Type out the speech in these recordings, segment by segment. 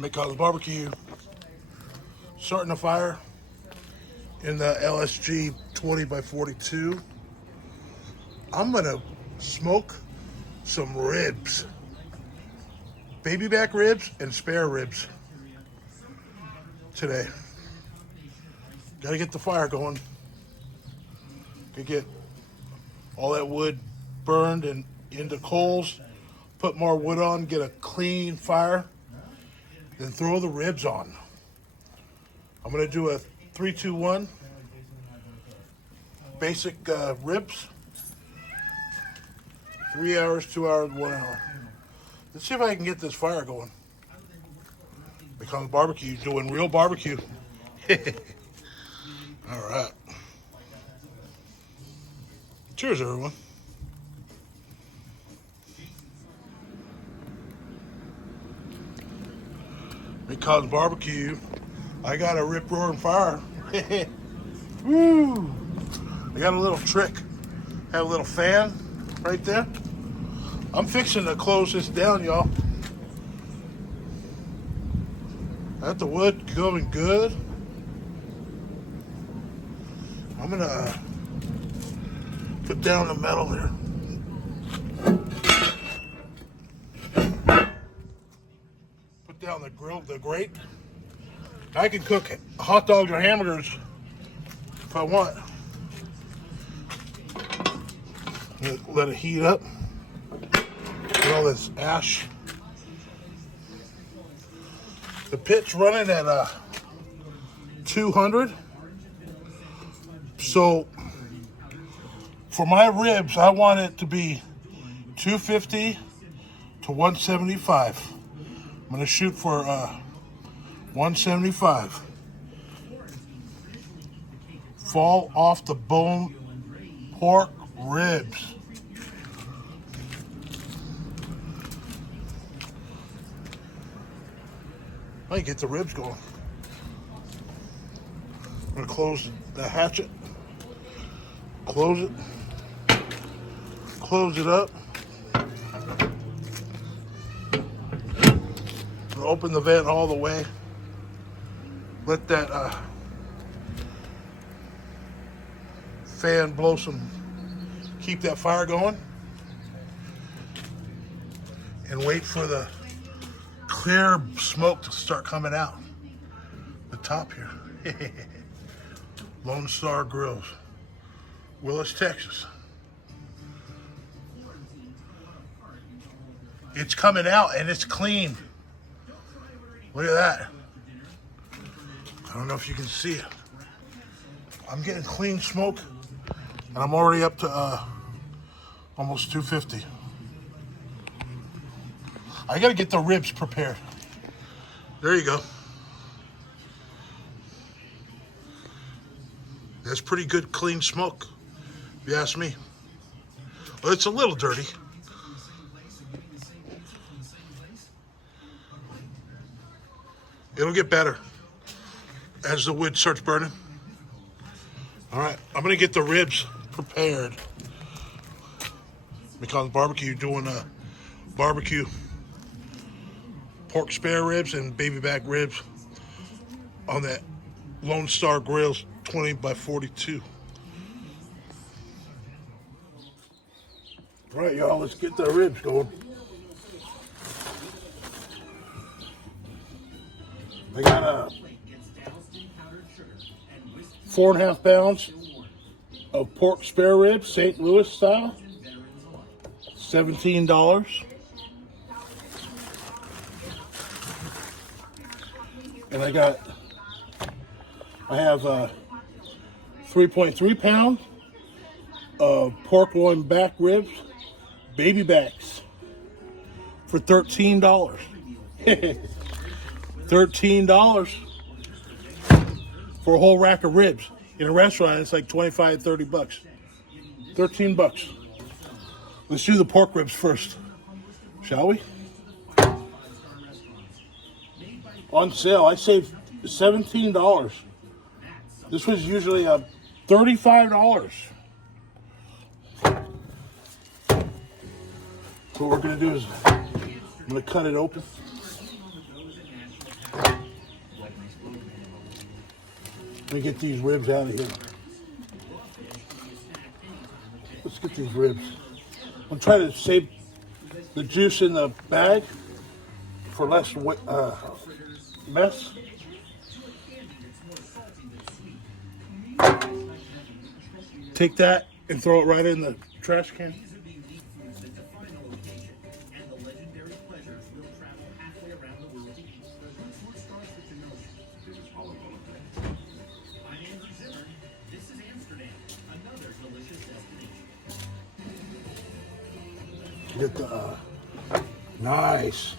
Because barbecue, starting a fire in the LSG 20 by 42. I'm gonna smoke some ribs, baby back ribs and spare ribs today. Gotta get the fire going. Gotta get all that wood burned and into coals, put more wood on, get a clean fire, then throw the ribs on. I'm gonna do a 3-2-1 basic ribs. 3 hours, 2 hours, 1 hour. Let's see if I can get this fire going. Becomes barbecue, doing real barbecue. All right. Cheers, everyone. Because barbecue, I got a rip roaring fire. Woo! I got a little trick. Have a little fan right there. I'm fixing to close this down, y'all. Got the wood going good. I'm gonna put down the metal here. Put down the grill, the grate. I can cook hot dogs or hamburgers if I want. Let it heat up. Get all this ash. The pit's running at 200. So for my ribs, I want it to be 250 to 175. I'm gonna shoot for 175. Fall off the bone pork ribs. I can get the ribs going. I'm gonna close the hatchet. Close it. Close it up. Open the vent all the way. Let that fan blow some, keep that fire going. And wait for the clear smoke to start coming out the top here. Lone Star Grills, Willis, Texas. It's coming out and it's clean. Look at that. I don't know if you can see it. I'm getting clean smoke and I'm already up to almost 250. I gotta get the ribs prepared. There you go. That's pretty good clean smoke, if you ask me. Well, it's a little dirty. It'll get better as the wood starts burning. All right, I'm gonna get the ribs prepared because barbecue, doing a barbecue pork spare ribs and baby back ribs on that Lone Star Grills 20 by 42. All right, y'all, let's get the ribs going. I got 4.5 pounds of pork spare ribs, St. Louis style, $17. And I have 3.3 pounds of pork loin back ribs, baby backs, for $13. $13 for a whole rack of ribs. In a restaurant, it's like 25, 30 bucks. 13 bucks. Let's do the pork ribs first, shall we? On sale, I saved $17. This was usually $35. So what we're gonna do is I'm gonna cut it open. Let me get these ribs out of here. Let's get these ribs. I'm trying to save the juice in the bag for less mess. Take that and throw it right in the trash can. Get the nice.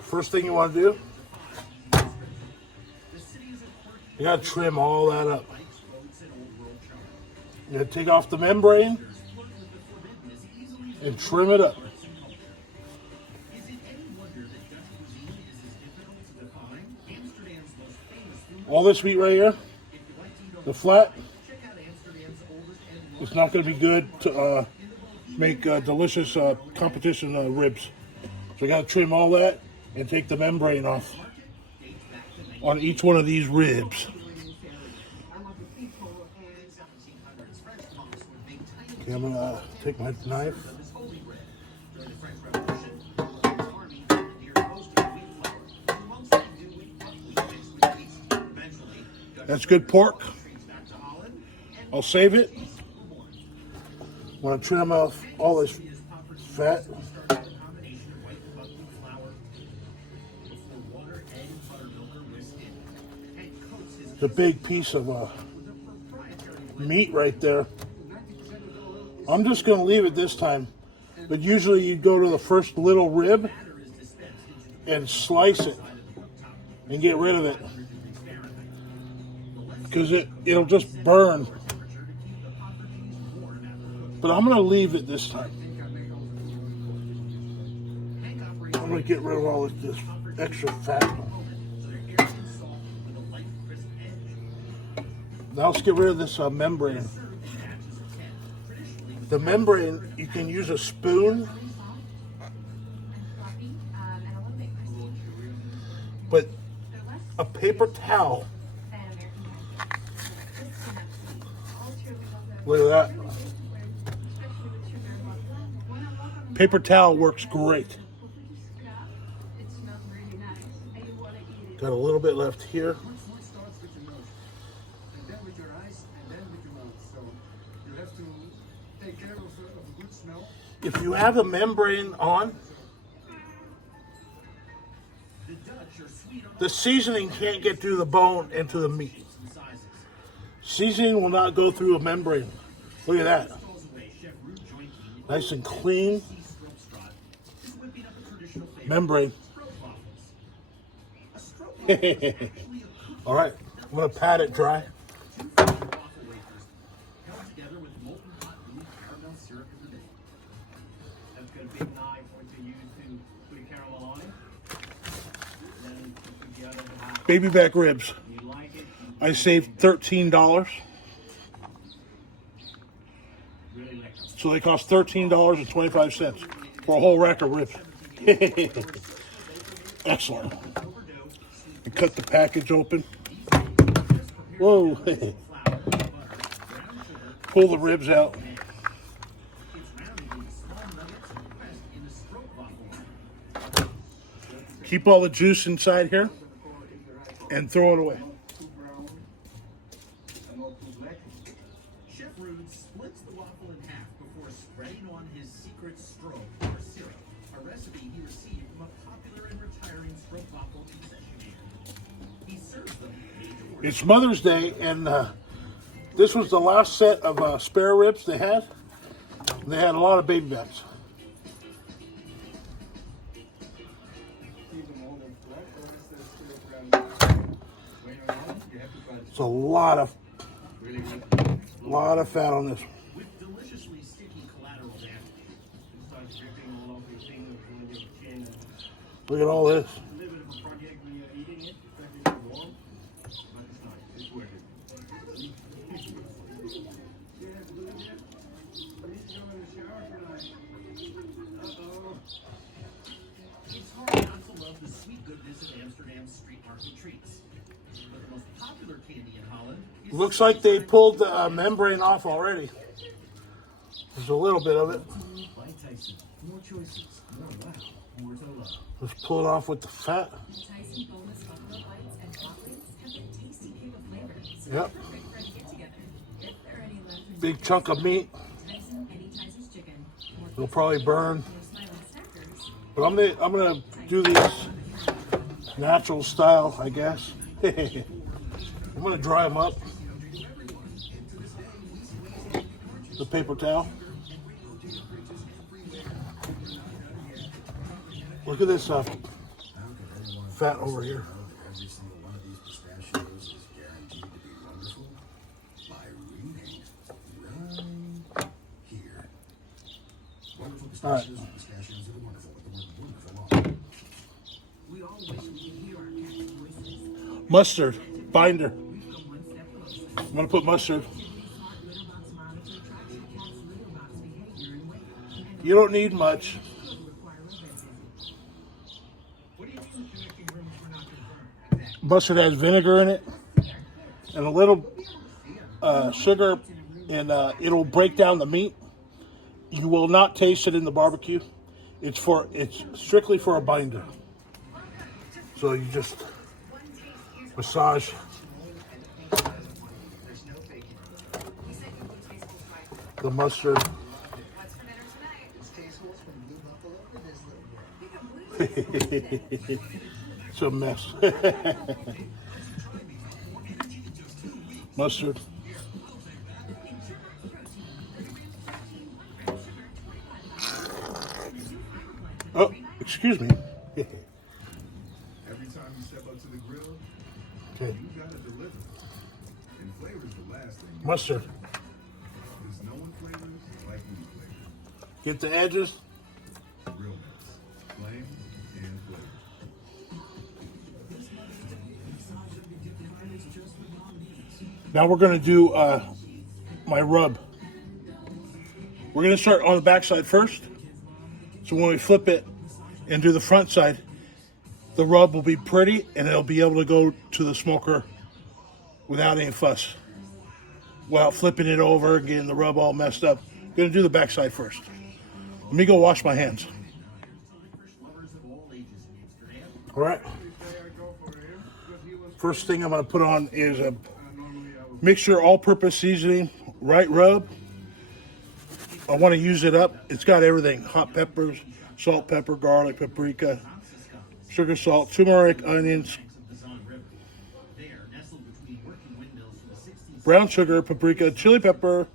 First thing you want to do, you gotta trim all that up. You gotta take off the membrane and trim it up. All this meat right here, the flat, it's not going to be good to make delicious competition ribs. So we got to trim all that and take the membrane off on each one of these ribs. Okay, I'm going to take my knife. That's good pork. I'll save it. I'm going to trim off all this fat. It's a big piece of meat right there. I'm just going to leave it this time. But usually you go to the first little rib and slice it and get rid of it. Because it'll just burn. But I'm going to leave it this time. I'm going to get rid of all this extra fat. Now let's get rid of this membrane. The membrane, you can use a spoon. But a paper towel. Look at that. Paper towel works great. Got a little bit left here. If you have a membrane on, the seasoning can't get through the bone into the meat. Seasoning will not go through a membrane. Look at that. Nice and clean membrane. All right, I'm going to pat it dry. Baby back ribs. I saved $13. So they cost $13.25 for a whole rack of ribs. Excellent. And cut the package open. Whoa. Pull the ribs out. Keep all the juice inside here and throw it away. Chef Rude splits the waffle in half before spreading on his secret stroke or syrup, a recipe he received from a popular and retiring stroke waffle concessionaire. He serves them. It's Mother's Day, and this was the last set of spare ribs they had. They had a lot of baby backs. It's a lot of fat on this. With deliciously sticky collateral damage. It starts dripping all over your fingers and your chin. Look at all this. A little bit of a project when you're eating it, especially if it's warm. But it's nice. It's worth it. It's hard not to love the sweet goodness of Amsterdam's street market treats. But the Looks like they pulled the membrane off already. There's a little bit of it. By Tyson. More choices, more wow, more to love. Let's pull it off with the fat. Tyson boneless buffalo bites and chocolates have that tasty kick of flavor. So Yep. perfect for a get-together. If there are any left in Big chunk of meat. Tyson, any Tyson's chicken. More It'll probably burn. smiling snackers. But I'm gonna do these natural style, I guess. I'm gonna dry them up. The paper towel. Look at this fat over here. Every single one of these pistachios is guaranteed to be wonderful by reading right here. Wonderful pistachios and pistachios that are wonderful with the word wonderful on. We all wish we could hear our cat's voices. Mustard binder. We've come one step closer. I'm gonna put mustard. Smart litter box monitor tracks your cat's litter box behavior and weight. And You don't need much. could require a vet visit. What do you mean connecting rooms were not confirmed? Mustard has vinegar in it and a little sugar, and it'll break down the meat. You will not taste it in the barbecue. It's strictly for a binder. So you just massage. The mustard. What's for dinner tonight? It's a mess. Mustard. Oh, excuse me. Every time you step up to the grill, Okay, you gotta deliver. And flavor's the last thing. mustard. There's no one flavors like me flavor. Get the edges. Real mix. Flame and flavor. Now we're gonna do my rub. We're gonna start on the back side first. So when we flip it and do the front side, the rub will be pretty and it'll be able to go to the smoker without any fuss. Without flipping it over and getting the rub all messed up. Gonna do the back side first. Let me go wash my hands. All right. First thing I'm gonna put on is a mixture all-purpose seasoning, right rub. I want to use it up. It's got everything: hot peppers, salt, pepper, garlic, paprika, sugar, salt, turmeric, onions, brown sugar, paprika, chili pepper,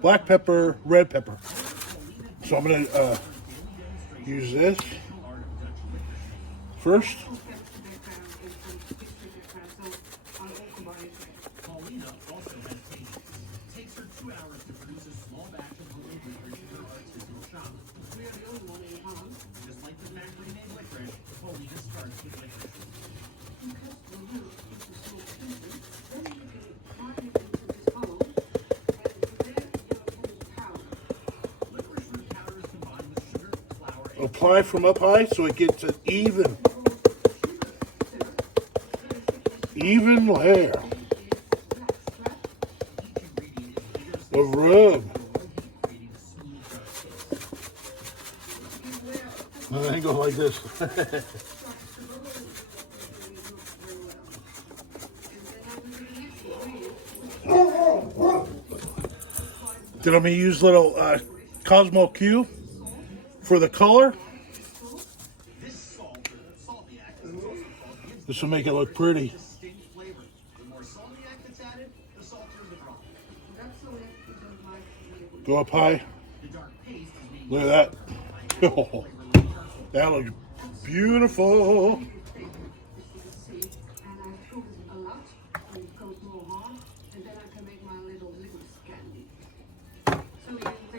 black pepper, red pepper. So I'm going to use this first. Paulina also has patience. Takes her 2 hours to produce a small batch of homemade licorice in her artisanal shop. We are the only one in town. Just like the factory-made licorice, Paulina starts with licorice. Licorice root powder is combined with sugar, flour, and Apply from up high so it gets an even layer of rub. And then go like this. Then I'm going to use little Cosmo Q for the color. This will make it look pretty. distinct flavor. The more salmiak that's added, the saltier the broth. Go up high. The dark paste is made Look at that. Oh, that looks beautiful.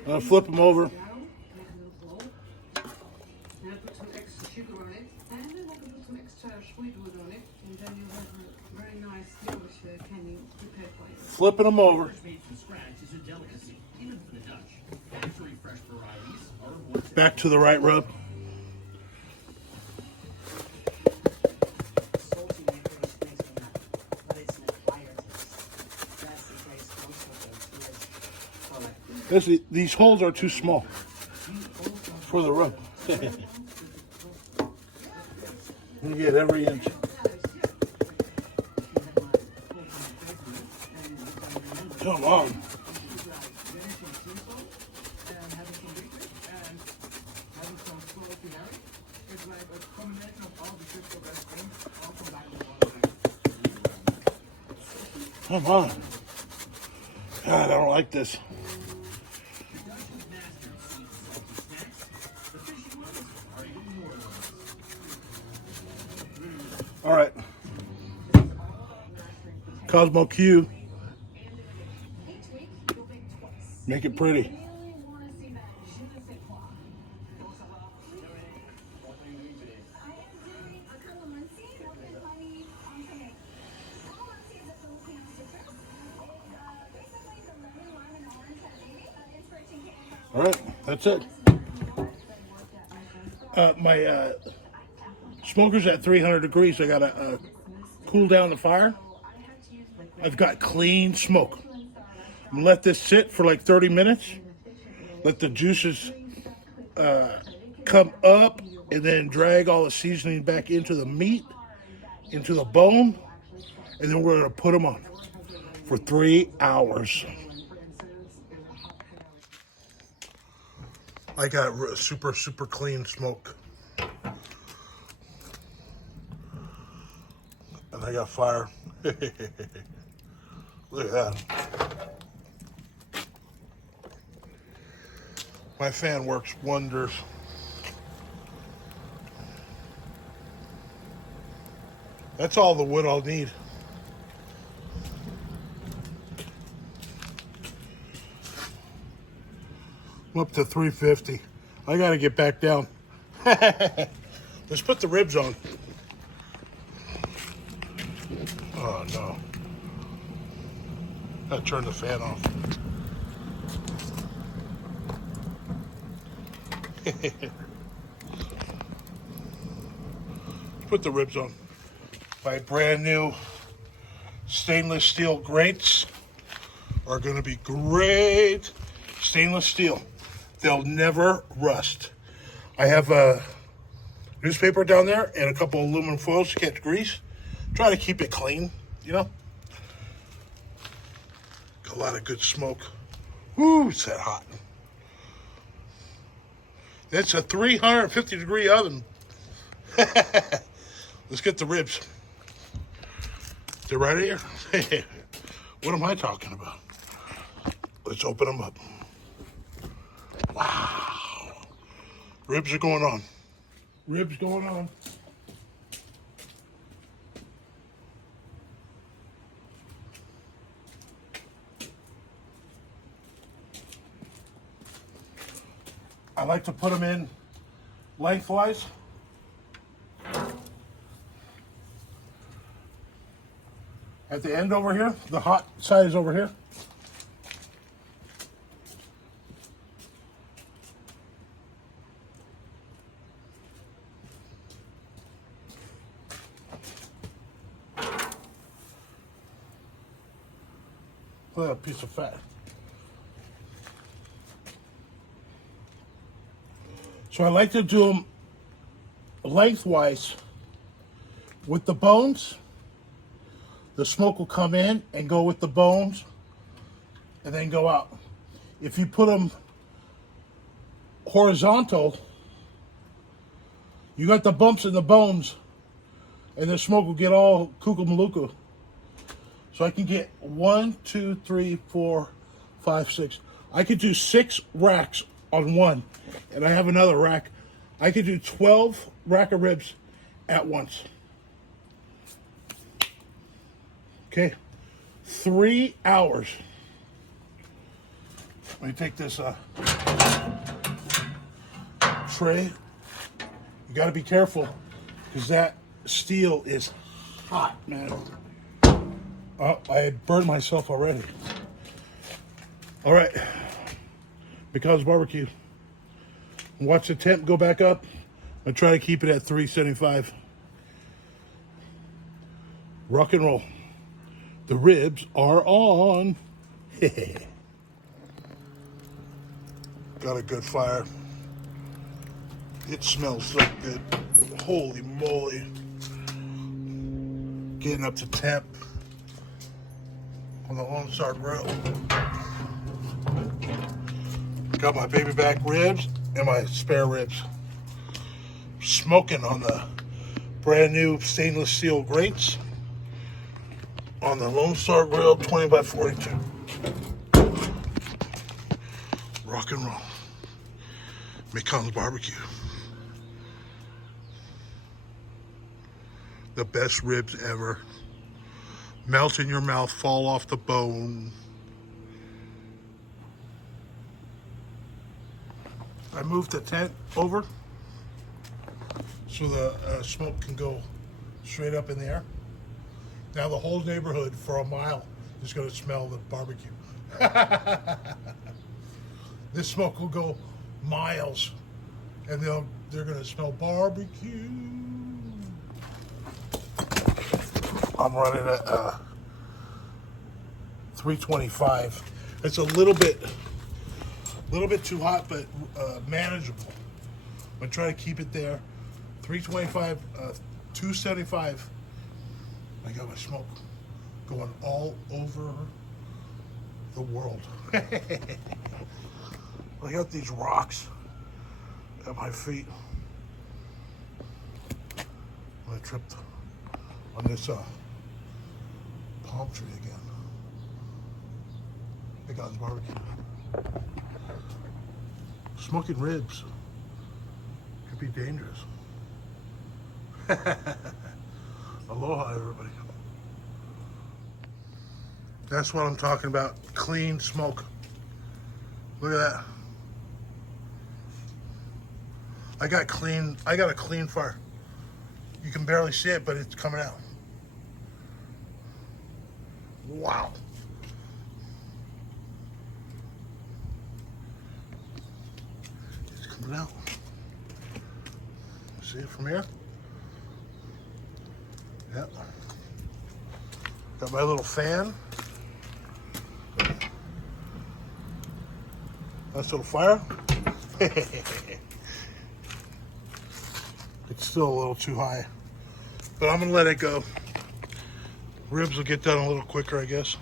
I'll flip them over. And I put some extra sugar on it, and then I can put some extra sweet wood on it, and then you'll have a very nice licorice candy prepared for you. Flipping them over. made from scratch is a delicacy, even for the Dutch. Factory fresh varieties are avoided. Back to the right rub. Salty licorice makes me happy, but it's an acquired taste. That's These holes are too small for the rub. You get every inch. Come on. Come on. God, I don't like this. All right. Cosmo Q. Make it pretty. All right, that's it. My smoker's at 300 degrees. I gotta cool down the fire. I've got clean smoke. I'm gonna let this sit for like 30 minutes. Let the juices come up and then drag all the seasoning back into the meat, into the bone, and then we're gonna put them on for 3 hours. I got super clean smoke. And I got fire. Look at that. My fan works wonders. That's all the wood I'll need. I'm up to 350. I gotta get back down. Let's put the ribs on. Oh no. Gotta turn the fan off. Put the ribs on. My brand new stainless steel grates are gonna be great. Stainless steel. They'll never rust. I have a newspaper down there and a couple of aluminum foils to catch grease. Try to keep it clean, you know. Got a lot of good smoke. Woo, it's that hot. It's a 350 degree oven. Let's get the ribs. They're right here. What am I talking about? Let's open them up. Wow. Ribs are going on. Ribs going on. I like to put them in lengthwise. At the end over here, the hot side is over here. Look at that piece of fat. So I like to do them lengthwise with the bones. The smoke will come in and go with the bones and then go out. If you put them horizontal, you got the bumps in the bones and the smoke will get all kookamalooka. So I can get 1, 2, 3, 4, 5, 6. I could do 6 racks on one, and I have another rack. I could do 12 rack of ribs at once. Okay, 3 hours. Let me take this tray. You got to be careful because that steel is hot, man. Oh, I had burned myself already. All right, because barbecue. Watch the temp go back up. I try to keep it at 375. Rock and roll. The ribs are on. Got a good fire. It smells so good. Holy moly. Getting up to temp on the Lone Star Grill. Got my baby back ribs and my spare ribs. Smoking on the brand new stainless steel grates on the Lone Star Grill 20 by 42. Rock and roll. McConnell's barbecue. The best ribs ever. Melt in your mouth, fall off the bone. I moved the tent over so the smoke can go straight up in the air. Now the whole neighborhood for a mile is going to smell the barbecue. This smoke will go miles, and they're going to smell barbecue. I'm running at 325. It's a little bit too hot, but manageable. I'm gonna try to keep it there. 325, 275. I got my smoke going all over the world. I got these rocks at my feet. I tripped on this palm tree again. I got this barbecue. Smoking ribs could be dangerous. Aloha, everybody. That's what I'm talking about. Clean smoke. Look at that. I got a clean fire. You can barely see it, but it's coming out. Wow. It's coming out. See it from here? Yep. Got my little fan. Nice little fire. It's still a little too high, but I'm gonna let it go. Ribs will get done a little quicker, I guess.